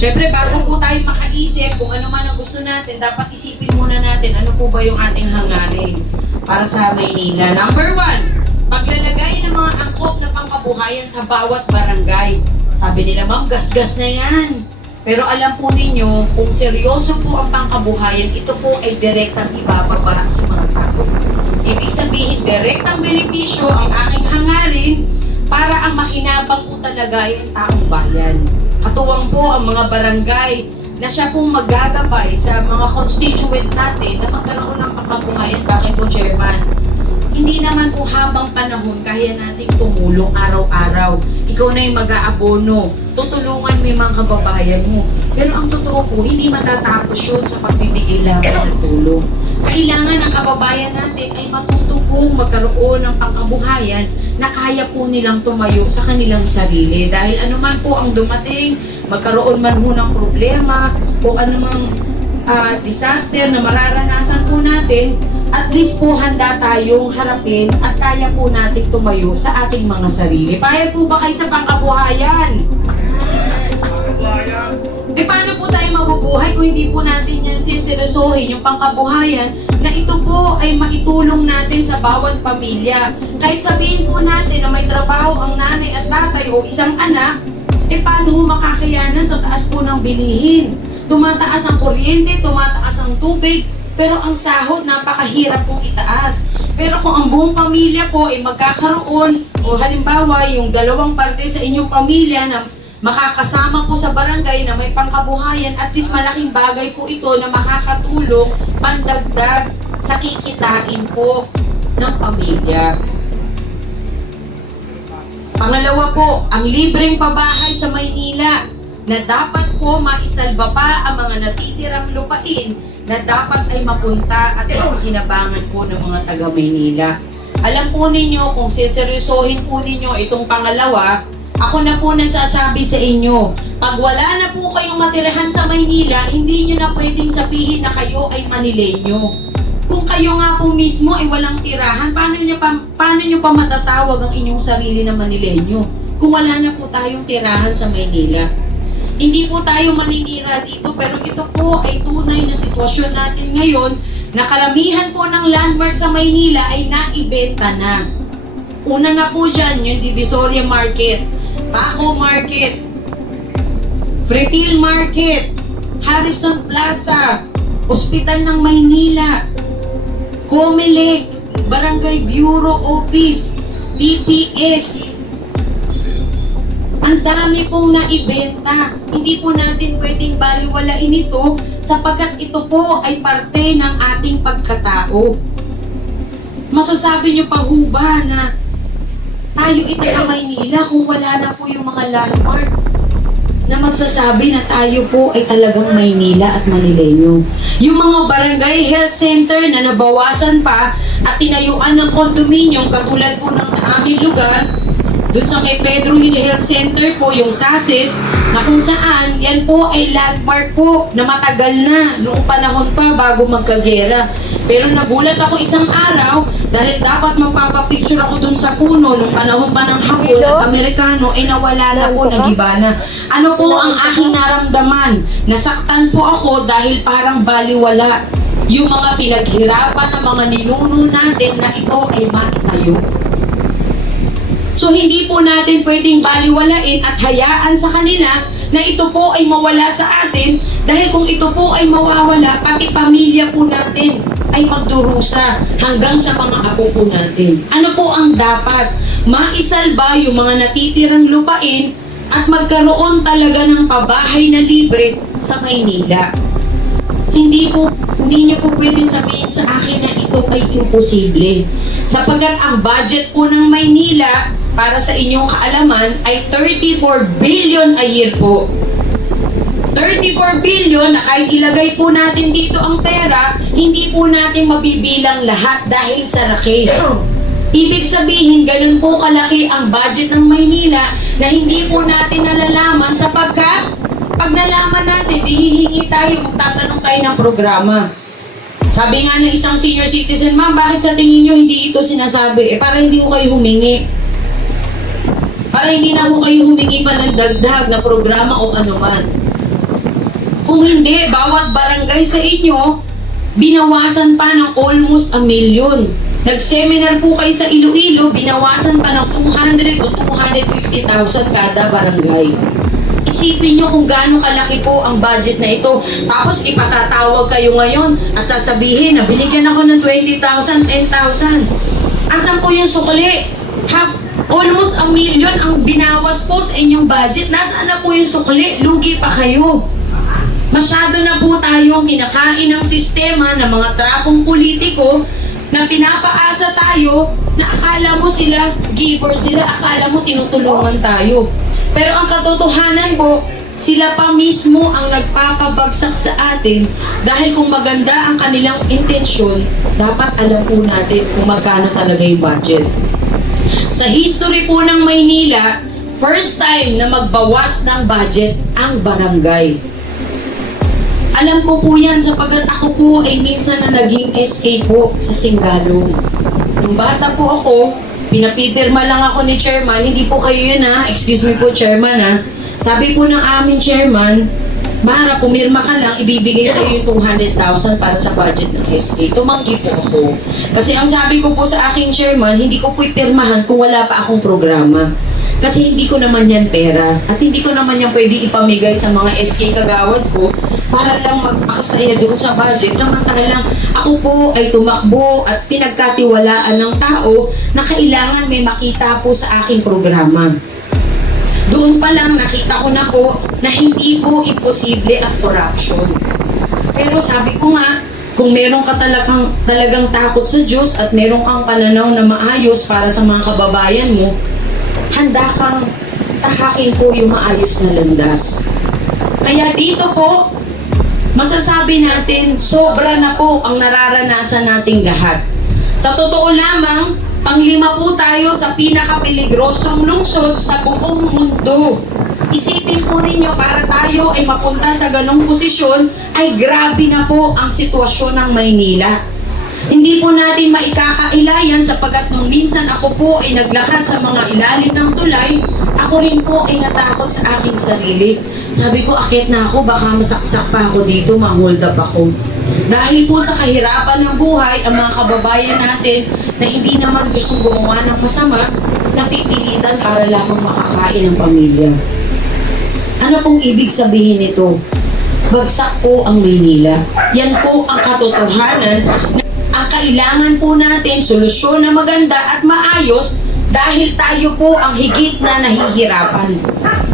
Siyempre, bago po tayo makaisip kung ano man ang gusto natin, dapat isipin muna natin ano po ba yung ating hangarin para sa Maynila. Number 1, paglalagay ng mga angkop na pangkabuhayan sa bawat barangay. Sabi nila, ma'am, gas-gas na yan. Pero alam po ninyo, kung seryoso po ang pangkabuhayan, ito po ay direktang ibababa sa mga tao. Ibig sabihin, direktang benepisyo ang aking hangarin para ang makinabang po talaga ay ang taong bayan. Katuwang po ang mga barangay na siya pong magagabay sa mga constituent natin na magkaroon ng pangkabuhayan. Bakit po, Chairman? Hindi naman po habang panahon kaya nating tumulong araw-araw. Ikaw na yung mag-aabono. Tutulungan mo yung mga kababayan mo. Pero ang totoo po, hindi matatapos yun sa pagbibigay lamang ng tulong. Kailangan ang kababayan natin ay matuto pong magkaroon ng pangkabuhayan na kaya po nilang tumayo sa kanilang sarili. Dahil anuman po ang dumating, magkaroon man po ng problema o anumang disaster na mararanasan po natin, at least po handa tayong harapin at kaya po natin tumayo sa ating mga sarili. Payag po ba kayo sa pangkabuhayan? Eh paano po tayo mabubuhay kung hindi po natin yan siseryosohin yung pangkabuhayan na ito po ay maitulong natin sa bawat pamilya. Kahit sabihin po natin na may trabaho ang nanay at tatay o isang anak, eh paano ho makakayanan sa taas po ng bilihin? Tumataas ang kuryente, tumataas ang tubig, pero ang sahod napakahirap pong itaas. Pero kung ang buong pamilya po ay magkakaroon, o halimbawa yung dalawang parte sa inyong pamilya na makakasama po sa barangay na may pangkabuhayan, at least malaking bagay po ito na makakatulong pandagdag sa kikitain po ng pamilya. Pangalawa po, ang libreng pabahay sa Maynila na dapat po maisalba pa ang mga natitirang lupain na dapat ay mapunta at makakinabangan po ng mga taga Maynila. Alam po ninyo, kung siseryosohin po ninyo itong pangalawa, ako na po nagsasabi sa inyo, pag wala na po kayong matirahan sa Maynila, hindi nyo na pwedeng sabihin na kayo ay Manileño. Kung kayo nga po mismo ay walang tirahan, paano nyo pa matatawag ang inyong sarili na Manileño? Kung wala na po tayong tirahan sa Maynila. Hindi po tayo maninira dito, pero ito po ay tunay na sitwasyon natin ngayon na karamihan po ng landmark sa Maynila ay naibenta na. Una na po dyan, yung Divisoria Market, Paco Market, Fretil Market, Harrison Plaza, Hospital ng Maynila, Comelec, Barangay Bureau Office, DPS. Ang dami pong naibenta. Hindi po natin pwedeng baliwalain ito sapagkat ito po ay parte ng ating pagkatao. Masasabi nyo pa ho ba na tayo itaga Maynila kung wala na po yung mga landmark na magsasabi na tayo po ay talagang Maynila at Manileño. Yung mga barangay health center na nabawasan pa at tinayuan ng kondominium katulad po ng sa aming lugar, doon sa may Pedro Hill Health Center po, yung SASIS, na kung saan, yan po ay landmark po na matagal na, noong panahon pa bago magkagera. Pero nagulat ako isang araw, dahil dapat magpapapicture ako doon sa puno, nung panahon pa ng Hapon at Amerikano, ay nawala na po, nagiba na. Ano po ang aking naramdaman? Nasaktan po ako dahil parang baliwala yung mga pinaghirapan ng mga ninuno natin na ito ay maitayo. So hindi po natin pwedeng baliwalain at hayaan sa kanila na ito po ay mawala sa atin, dahil kung ito po ay mawawala, pati pamilya po natin ay magdurusa hanggang sa mga apo po natin. Ano po ang dapat? Maisalba yung mga natitirang lupain at magkaroon talaga ng pabahay na libre sa Maynila. Hindi niyo po pwedeng sabihin sa akin na ito ay imposible. Sapagkat ang budget po ng Maynila, para sa inyong kaalaman, ay 34 billion a year po. 34 billion na kahit ilagay po natin dito ang pera, hindi po natin mabibilang lahat dahil sa laki. Ibig sabihin, ganun po kalaki ang budget ng Maynila na hindi po natin nalalaman sapagkat pag nalaman natin, hihingi tayo, magtatanong tayo ng programa. Sabi nga ng isang senior citizen, ma'am, bakit sa tingin nyo hindi ito sinasabi? Para hindi ko kayo humingi. Para hindi na ho kayo humingi pa ng dagdag na programa o anuman. Kung hindi, bawat barangay sa inyo, binawasan pa ng almost 1 million. Nag-seminar po kayo sa Iloilo, binawasan pa ng 200 o 250,000 kada barangay. Isipin nyo kung gaano kalaki po ang budget na ito. Tapos ipatatawag kayo ngayon at sasabihin na binigyan ako ng 20,000, 10,000. Asan po yung sukli? Almost 1 million ang binawas po sa inyong budget. Nasaan na po yung sukli? Lugi pa kayo. Masyado na po tayong kinakain ng sistema ng mga trapong politiko na pinapaasa tayo na akala mo sila giver sila, akala mo tinutulungan tayo. Pero ang katotohanan po, sila pa mismo ang nagpapabagsak sa atin dahil kung maganda ang kanilang intensyon, dapat alam po natin kung magkano talaga yung budget. Sa history po ng Maynila, first time na magbawas ng budget ang barangay. Alam ko po yan sapagkat ako po ay minsan na naging SK po sa Singalong. Nung bata po ako, pinapipirma lang ako ni chairman, hindi po kayo yun ha, excuse me po chairman ha. Sabi po ng aming chairman, Mara, pumirma ka lang, ibibigay sa iyo yung 200,000 para sa budget ng SK. Tumanggi po ako. Kasi ang sabi ko po sa aking chairman, hindi ko po ipirmahan kung wala pa akong programa. Kasi hindi ko naman yan pera. At hindi ko naman yan pwede ipamigay sa mga SK kagawad ko para lang magpakasaya doon sa budget. Samantalang ako po ay tumakbo at pinagkatiwalaan ng tao na kailangan may makita po sa aking programa. Doon pa lang nakita ko na po na hindi po imposible ang corruption. Pero sabi ko nga, kung meron ka talagang takot sa Diyos at meron kang pananaw na maayos para sa mga kababayan mo, handa kang tahakin po yung maayos na landas. Kaya dito po, masasabi natin, sobra na po ang nararanasan nating lahat. Sa totoo lamang, panglima po tayo sa pinakapeligrosong lungsod sa buong mundo. Isipin po ninyo, para tayo ay mapunta sa ganong posisyon, ay grabe na po ang sitwasyon ng Maynila. Hindi po natin maikakailayan sapagkat nung minsan ako po ay naglakad sa mga ilalim ng tulay, ako rin po ay natakot sa aking sarili. Sabi ko, akit na ako, baka masaksak pa ako dito, ma-hold up ako. Dahil po sa kahirapan ng buhay, ang mga kababayan natin na hindi naman gustong gumawa ng masama, napipilitan para lamang makakain ng pamilya. Ano pong ibig sabihin nito? Bagsak po ang Maynila. Yan po ang katotohanan. Ang kailangan po natin, solusyon na maganda at maayos dahil tayo po ang higit na nahihirapan.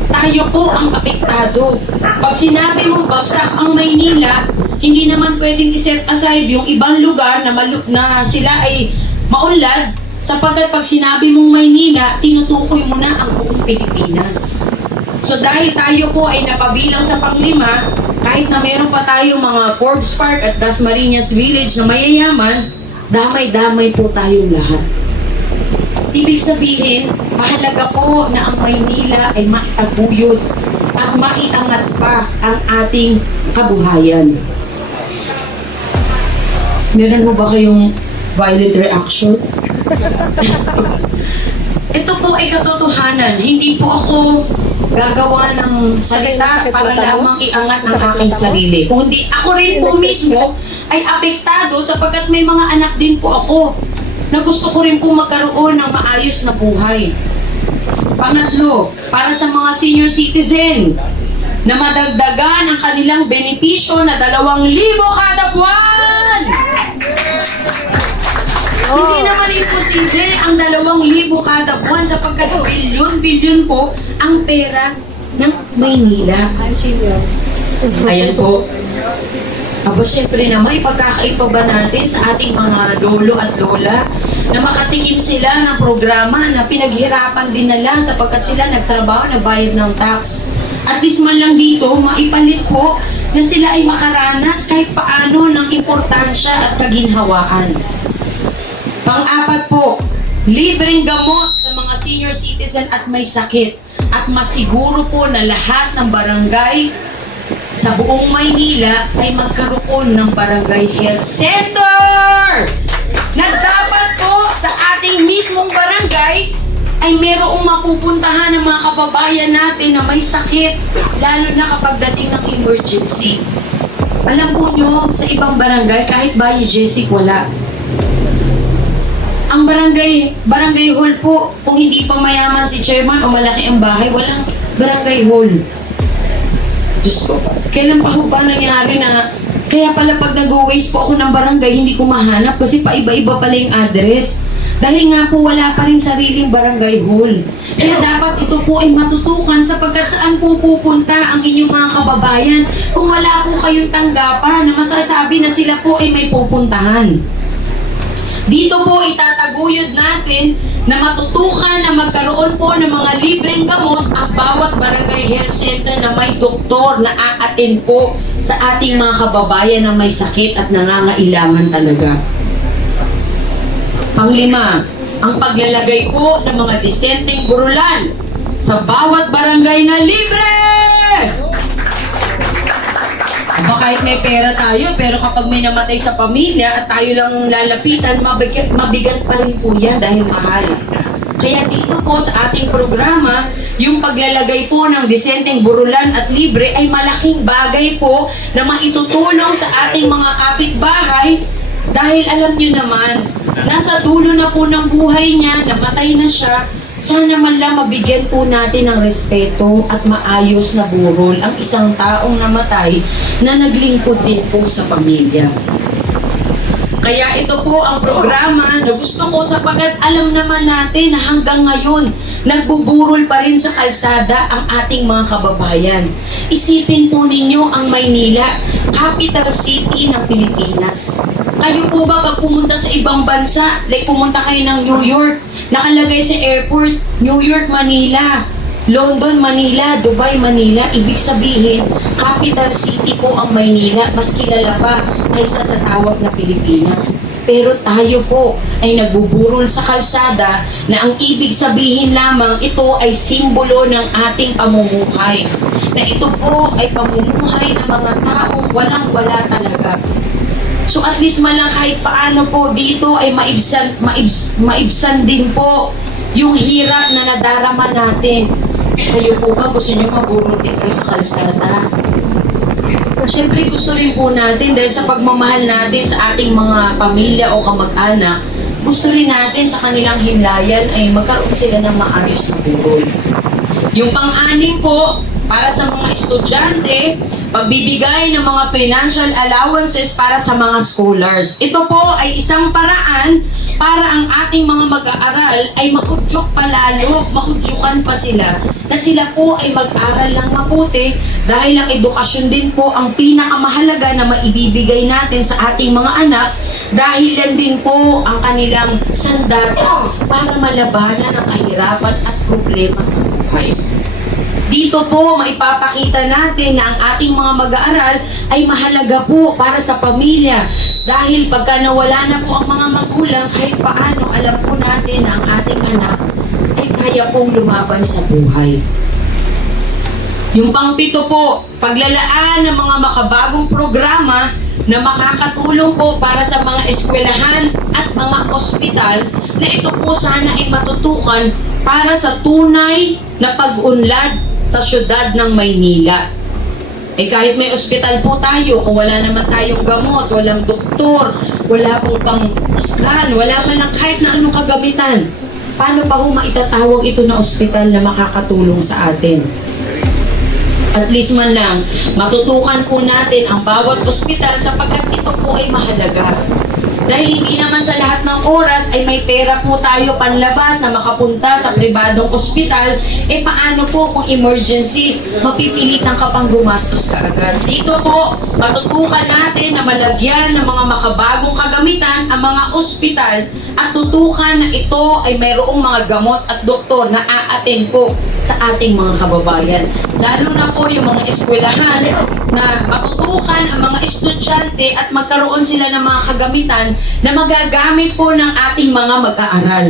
Tayo po ang apektado. Pag sinabi mong bagsak ang Maynila, hindi naman pwedeng iset aside yung ibang lugar na sila ay maunlad sapagkat pag sinabi mong Maynila, tinutukoy mo na ang buong Pilipinas. So dahil tayo po ay napabilang sa panglima, kahit na meron pa tayong mga Forbes Park at Dasmariñas Village na mayayaman, damay-damay po tayong lahat. Ibig sabihin, mahalaga po na ang Maynila ay maitaguyod at maiangat pa ang ating kabuhayan. Meron mo ba kayong violent reaction? Ito po ay katotohanan. Hindi po ako gagawa ng salita para lamang iangat ang aking sarili. Kundi ako rin po mismo ay apektado sapagkat may mga anak din po ako na gusto ko rin po magkaroon ng maayos na buhay. Pangatlo, para sa mga senior citizen na madagdagan ang kanilang benepisyo na 2,000 kada buwan! Hindi naman imposible ang 2,000 kada buwan sapagkat bilyon-bilyon po ang pera ng Maynila. Ayan po. Aba, syempre naman, ipagkakaiba ba natin sa ating mga lolo at lola na makatikim sila ng programa na pinaghirapan din nila sapagkat sila nagtrabaho, nagbayad ng tax. At least man lang dito, maipalit po na sila ay makaranas kahit paano ng importansya at kaginhawaan. Pang-apat po, libreng gamot sa mga senior citizen at may sakit. At masiguro po na lahat ng barangay sa buong Maynila ay magkaroon ng barangay health center! Na dapat po sa ating mismong barangay ay merong mapupuntahan ng mga kababayan natin na may sakit, lalo na kapag dating ng emergency. Alam po nyo, sa ibang barangay, kahit Bayi Jessic, wala. Ang barangay hall po, kung hindi pa mayaman si chairman o malaki ang bahay, walang barangay hall. Diyos ko, kailan pa ho ba nangyari na, kaya pala pag nag-waste po ako ng barangay, hindi ko mahanap kasi paiba-iba pala yung address. Dahil nga po wala pa rin sariling barangay hall. Kaya dapat ito po ay matutukan sapagkat saan po pupunta ang inyong mga kababayan kung wala po kayong tanggapan na masasabi na sila po ay may pupuntahan. Dito po itataguyod natin na matutukan na magkaroon po ng mga libreng gamot ang bawat barangay health center na may doktor na aatin po sa ating mga kababayan na may sakit at nangangailangan talaga. Panglima, ang paglalagay po ng mga disenteng burulan sa bawat barangay na libre! Aba, kahit may pera tayo, pero kapag may namatay sa pamilya at tayo lang lalapitan, mabigat pa rin po yan dahil mahal. Kaya dito po sa ating programa, yung paglalagay po ng disenteng burulan at libre ay malaking bagay po na maitutulong sa ating mga kapitbahay dahil alam nyo naman, nasa dulo na po ng buhay niya, namatay na siya, sana man lang mabigyan po natin ng respeto at maayos na burol ang isang taong namatay na naglingkod din po sa pamilya. Kaya ito po ang programa na gusto ko sapagkat alam naman natin na hanggang ngayon nagbuburol pa rin sa kalsada ang ating mga kababayan. Isipin po ninyo ang Maynila, capital city ng Pilipinas. Kayo po ba pag pumunta sa ibang bansa, like pumunta kayo ng New York, nakalagay sa airport, New York, Manila, London, Manila, Dubai, Manila, ibig sabihin, capital city po ang Maynila, mas kilala pa kaysa sa tawag na Pilipinas. Pero tayo po ay nagbuburol sa kalsada na ang ibig sabihin lamang ito ay simbolo ng ating pamumuhay. Na ito po ay pamumuhay ng mga taong walang-wala talaga. So at least man lang kahit paano po dito ay maibsan din po yung hirap na nadarama natin. Kayo po ba gusto nyo maburol din kayo sa kalsada? Siyempre gusto rin po natin dahil sa pagmamahal natin sa ating mga pamilya o kamag-anak, gusto rin natin sa kanilang himlayan ay magkaroon sila ng maayos na burol. Yung pang-anim po, para sa mga estudyante, pagbibigay ng mga financial allowances para sa mga scholars. Ito po ay isang paraan para ang ating mga mag-aaral ay maudyok palalo, maudyukan pa sila, na sila po ay mag-aral ng mabuti dahil ang edukasyon din po ang pinakamahalaga na maibibigay natin sa ating mga anak dahil yan din po ang kanilang sandata para malabanan ang kahirapan at problema sa buhay. Dito po, maipapakita natin na ang ating mga mag-aaral ay mahalaga po para sa pamilya. Dahil pagka nawala na po ang mga magulang, kahit paano alam po natin na ang ating anak ay kaya pong lumaban sa buhay. Yung pang-pito po, paglalaan ng mga makabagong programa na makakatulong po para sa mga eskwelahan at mga ospital na ito po sana ay matutukan para sa tunay na pag-unlad sa syudad ng Maynila. Eh kahit may ospital po tayo, kung wala naman tayong gamot, walang doktor, wala pong pang-scan, wala man lang kahit na anong kagamitan, paano pa ho maitatawag ito na ospital na makakatulong sa atin? At least man lang, matutukan po natin ang bawat ospital sapagkat ito po ay mahalaga. Dahil hindi naman sa lahat ng oras ay may pera po tayo panlabas na makapunta sa pribadong ospital, eh paano po kung emergency, mapipilitan ka pang gumastos ka agad. Dito po, matutukan natin na malagyan ng mga makabagong kagamitan ang mga ospital at tutukan na ito ay mayroong mga gamot at doktor na aaten po sa ating mga kababayan. Lalo na po yung mga eskwelahan na matutukan ang mga estudyante at magkaroon sila ng mga kagamitan na magagamit po ng ating mga mag-aaral.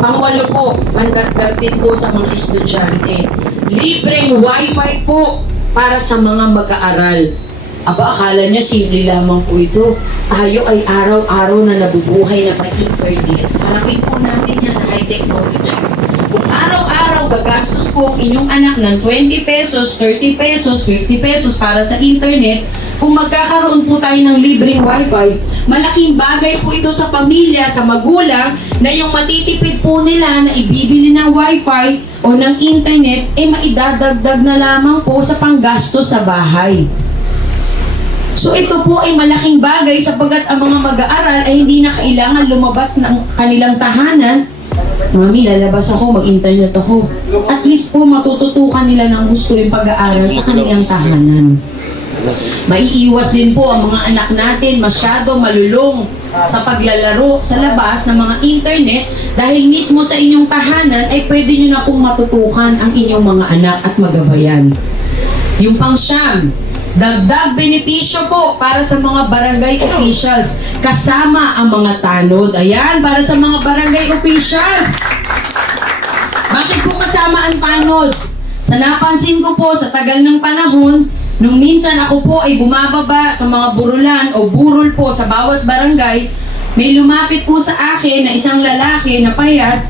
Pangwalo po, pandagdag din po sa mga estudyante. Libreng wifi po para sa mga mag-aaral. Aba, akala nyo simple lamang po ito. Tayo ay araw-araw na nabubuhay na pa-internet. Harapin po natin yan na high technology. Kung araw-araw gagastos po ang inyong anak ng 20 pesos, 30 pesos, 50 pesos para sa internet, kung magkakaroon po tayo ng libreng wifi, malaking bagay po ito sa pamilya, sa magulang, na yung matitipid po nila na ibibili ng wifi o ng internet, maidadagdag na lamang po sa panggasto sa bahay. So ito po ay malaking bagay sapagkat ang mga mag-aaral ay hindi na kailangan lumabas ng kanilang tahanan. Mami, lalabas ako, mag-internet ako. At least po matututukan nila ng gusto yung pag-aaral sa kanilang tahanan. Maiiwas din po ang mga anak natin masyado malulong sa paglalaro sa labas ng mga internet dahil mismo sa inyong tahanan ay pwede nyo na pong matutukan ang inyong mga anak at magabayan. Yung pang-siyam, dagdag benepisyo po para sa mga barangay officials kasama ang mga tanod. Ayan, para sa mga barangay officials. Bakit po kasama ang tanod? Sa napansin ko po sa tagal ng panahon, nung minsan ako po ay bumababa sa mga burulan o burol po sa bawat barangay, may lumapit po sa akin na isang lalaki na payat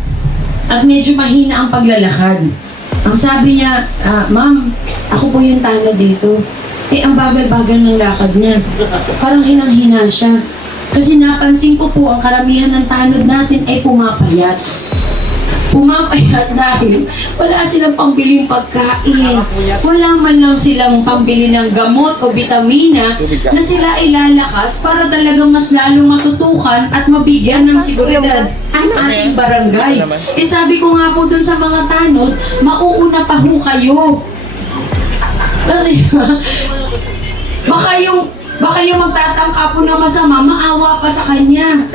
at medyo mahina ang paglalakad. Ang sabi niya, ma'am, ako po yung tanod dito. Ang bagal-bagal ng lakad niya. Parang hinang-hina siya. Kasi napansin ko po, ang karamihan ng tanod natin ay pumapayat. Pumapayat dahil wala silang pambiling pagkain. Wala man lang silang pambili ng gamot o bitamina na sila ilalakas para talaga mas lalong matutukan at mabigyan ng seguridad ang ating barangay. Sabi ko nga po dun sa mga tanod, mauuna pa ho kayo. Kasi baka yung magtatangka po ng masama, maawa pa sa kanya.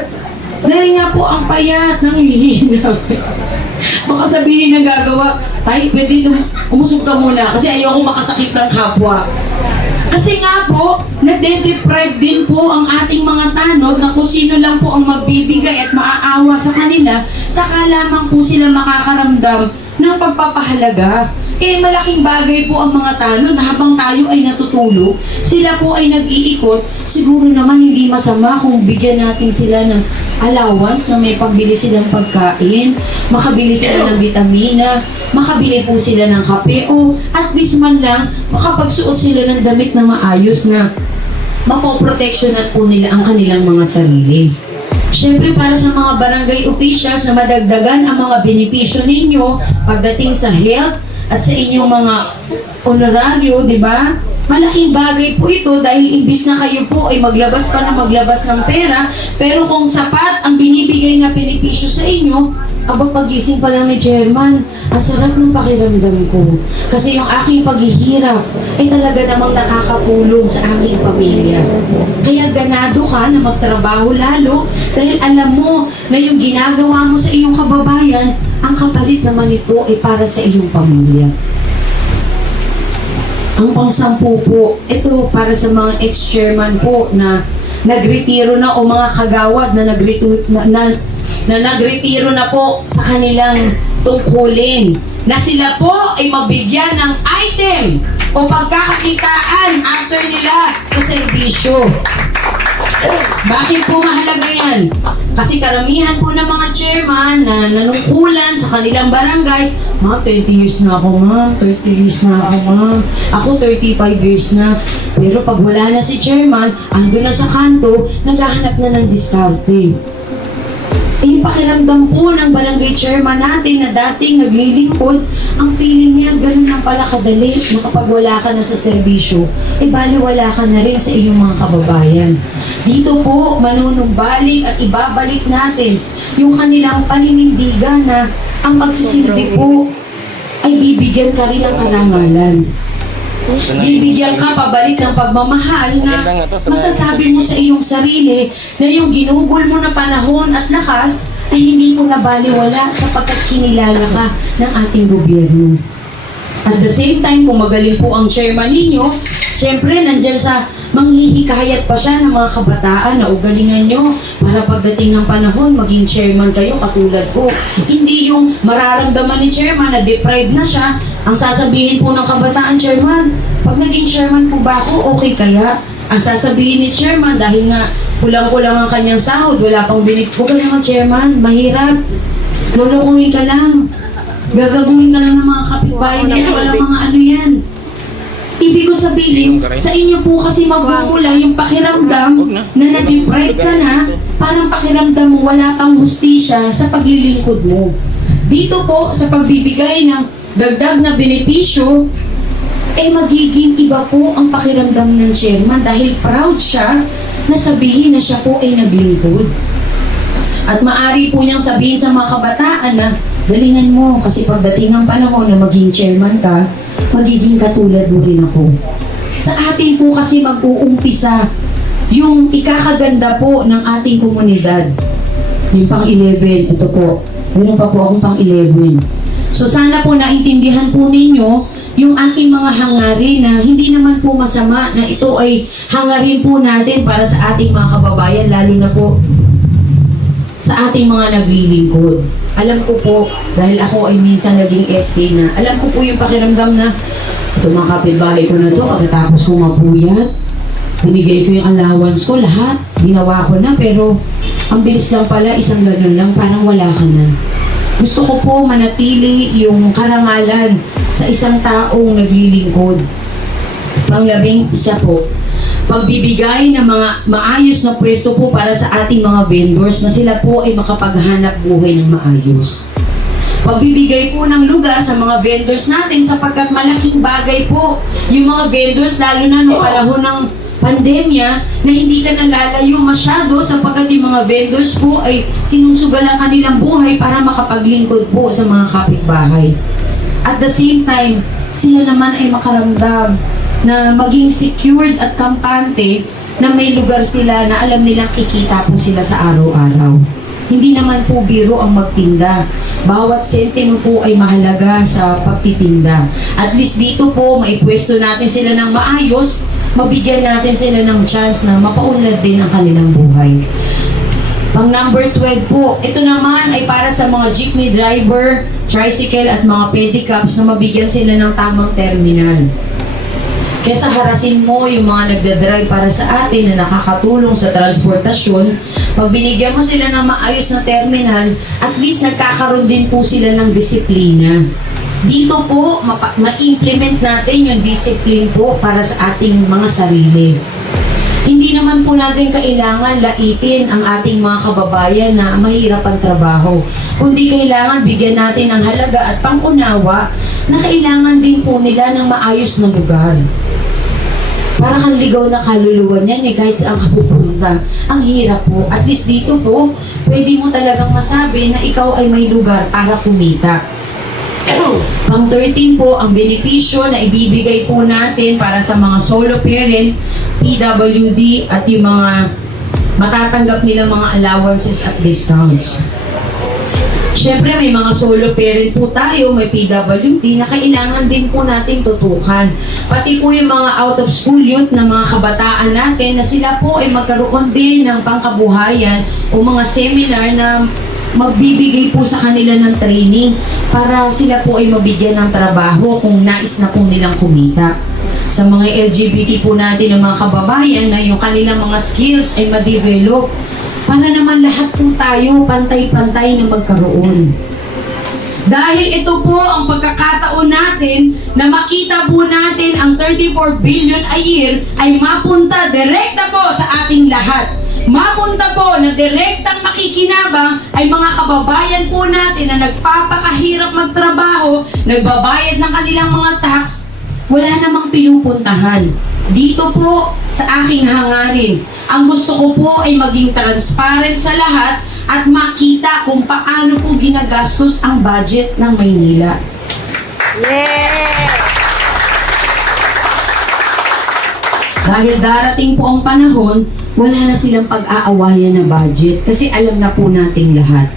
Dahil nga po ang payat, nanghihina. Baka sabihin ng gagawa, tay, pwede umusog ka muna kasi ayoko makasakit ng kapwa. Kasi nga po, nade-deprive din po ang ating mga tanod na kung sino lang po ang magbibigay at maaawa sa kanila, saka lamang po sila makakaramdam ng pagpapahalaga. Malaking bagay po ang mga tanod habang tayo ay natutulog, sila po ay nag-iikot. Siguro naman hindi masama kung bigyan natin sila ng allowance na may pambili silang pagkain, makabili sila ng vitamina, makabili po sila ng kape o at least man lang makapagsuot sila ng damit na maayos na mapoproteksyonan po nila ang kanilang mga sarili. Siyempre, para sa mga barangay officials na madagdagan ang mga benepisyo ninyo pagdating sa health at sa inyong mga honoraryo, di ba? Malaking bagay po ito dahil imbis na kayo po ay maglabas pa na maglabas ng pera, pero kung sapat ang binibigay na benepisyo sa inyo, pagising pa lang ni Chairman, ang sarap ng pakiramdam ko. Kasi yung aking paghihirap ay talaga namang nakakatulong sa aking pamilya. Kaya ganado ka na magtrabaho lalo dahil alam mo na yung ginagawa mo sa iyong kababayan, ang kapalit naman ito ay para sa iyong pamilya. Ang pang-sampu po, ito para sa mga ex-chairman po na nagretiro na o mga kagawad na nagretiro na po sa kanilang tungkulin. Na sila po ay mabigyan ng item o pagkakakitaan after nila sa serbisyo. Bakit po mahalaga yan? Kasi karamihan po ng mga chairman na nanungkulan sa kanilang barangay, 20 years na ako, ma'am, 30 years na ako, ma'am, ako 35 years na. Pero pag wala na si chairman, ando na sa kanto, naghahanap na ng diskarte. Yung pakiramdam po ng barangay chairman natin na dating naglilingkod, ang feeling niya, ganun lang pala kadali na kapag wala ka na sa serbisyo, baliwala ka na rin sa iyong mga kababayan. Dito po, manunumbalik at ibabalik natin yung kanilang paninindigan na ang pagsisilbi po ay bibigyan ka rin ng karangalan. Bibigyan ka pabalik ng pagmamahal na masasabi mo sa iyong sarili na yung ginugol mo na panahon at lakas ay hindi mo nabaliwala sapagkat kinilala ka ng ating gobyerno. At the same time, kung magaling po ang chairman ninyo, syempre nandyan sa manghihikayat pa siya ng mga kabataan na ugalingan nyo para pagdating ng panahon, maging chairman kayo katulad ko. Hindi yung mararamdaman ni chairman na deprived na siya, ang sasabihin po ng kabataan, chairman, pag naging chairman po ba ako, okay kaya? Ang sasabihin ni chairman, dahil nga kulang-kulang ang kanyang sahod, wala pang huwag ka naman chairman, mahirap. Lulukuhin ka lang. Gagaguhin ka lang ng mga kapitbahay na wala mga ano yan. Ibig ko sabihin, sa inyo po kasi magmumula yung pakiramdam na na-deprive ka na, parang pakiramdam mo wala pang hustisya sa paglilingkod mo. Dito po, sa pagbibigay ng dagdag na benepisyo, magiging iba po ang pakiramdam ng chairman dahil proud siya na sabihin na siya po ay naglingkod. At maari po niyang sabihin sa mga kabataan na galingan mo kasi pagdating ng panahon na maging chairman ka, magiging katulad mo rin ako. Sa atin po kasi mag-uumpisa yung ikakaganda po ng ating komunidad. Yung pang-11, ito po. Meron pa po akong pang-11. So sana po naintindihan po ninyo yung aking mga hangarin na hindi naman po masama na ito ay hangarin po natin para sa ating mga kababayan, lalo na po sa ating mga naglilingkod. Alam ko po, dahil ako ay minsan naging SK na, alam ko po yung pakiramdam na ito mga kapitbahay ko na to, pagkatapos ko mapuyat, binigay ko yung allowance ko, lahat, ginawa ko na, pero ang bilis lang pala, isang ganun lang, parang wala ka na. Gusto ko po manatili yung karangalan sa isang taong naglilingkod. Pang-11 po, pagbibigay ng mga maayos na pwesto po para sa ating mga vendors na sila po ay makapaghanap buhay ng maayos. Pagbibigay po ng lugar sa mga vendors natin sapagkat malaking bagay po yung mga vendors lalo na noong panahon ng pandemya na hindi ka nalalayo masyado sapagkat yung mga vendors po ay sinusugal ang kanilang buhay para makapaglingkod po sa mga kapitbahay. At the same time, sila naman ay makaramdam na maging secured at kampante na may lugar sila na alam nilang kikita po sila sa araw-araw. Hindi naman po biro ang magtinda. Bawat sentimo po ay mahalaga sa pagtitinda. At least dito po, maipwesto natin sila ng maayos, mabigyan natin sila ng chance na mapaunlad din ang kanilang buhay. Pang number 12 po, ito naman ay para sa mga jeepney driver, tricycle at mga pedicabs na mabigyan sila ng tamang terminal. Kesa harasin mo yung mga nagdadrive para sa atin na nakakatulong sa transportasyon, pag binigyan mo sila ng maayos na terminal, at least nagkakaroon din po sila ng disiplina. Dito po, ma-implement natin yung discipline po para sa ating mga sarili. Hindi naman po natin kailangan laitin ang ating mga kababayan na mahirap ang trabaho. Kundi kailangan bigyan natin ng halaga at pangunawa na kailangan din po nila ng maayos na lugar. Para kang ligaw na kaluluwa niyan kahit saan ka pupunta. Ang hirap po. At least dito po, pwede mo talagang masabi na ikaw ay may lugar para kumita. Pang 13 po, ang benepisyo na ibibigay po natin para sa mga solo parent, PWD at yung mga matatanggap nilang mga allowances at discounts. Siyempre, may mga solo parent po tayo, may PWD na kailangan din po natin tutukan. Pati po yung mga out of school youth na mga kabataan natin na sila po ay magkaroon din ng pangkabuhayan o mga seminar na magbibigay po sa kanila ng training para sila po ay mabigyan ng trabaho kung nais na po nilang kumita. Sa mga LGBT po natin ng mga kababayan na yung kanilang mga skills ay ma-develop para naman lahat po tayo pantay-pantay na magkaroon. Dahil ito po ang pagkakataon natin na makita po natin ang 34 billion a year ay mapunta direkta po sa ating lahat. Mapunta po na direktang makikinabang ay mga kababayan po natin na nagpapakahirap magtrabaho, nagbabayad ng kanilang mga tax, wala namang pinupuntahan. Dito po sa aking hangarin, ang gusto ko po ay maging transparent sa lahat at makita kung paano po ginagastos ang budget ng Maynila. Yes! Dahil darating po ang panahon, wala na silang pag-aawayan na budget kasi alam na po nating lahat.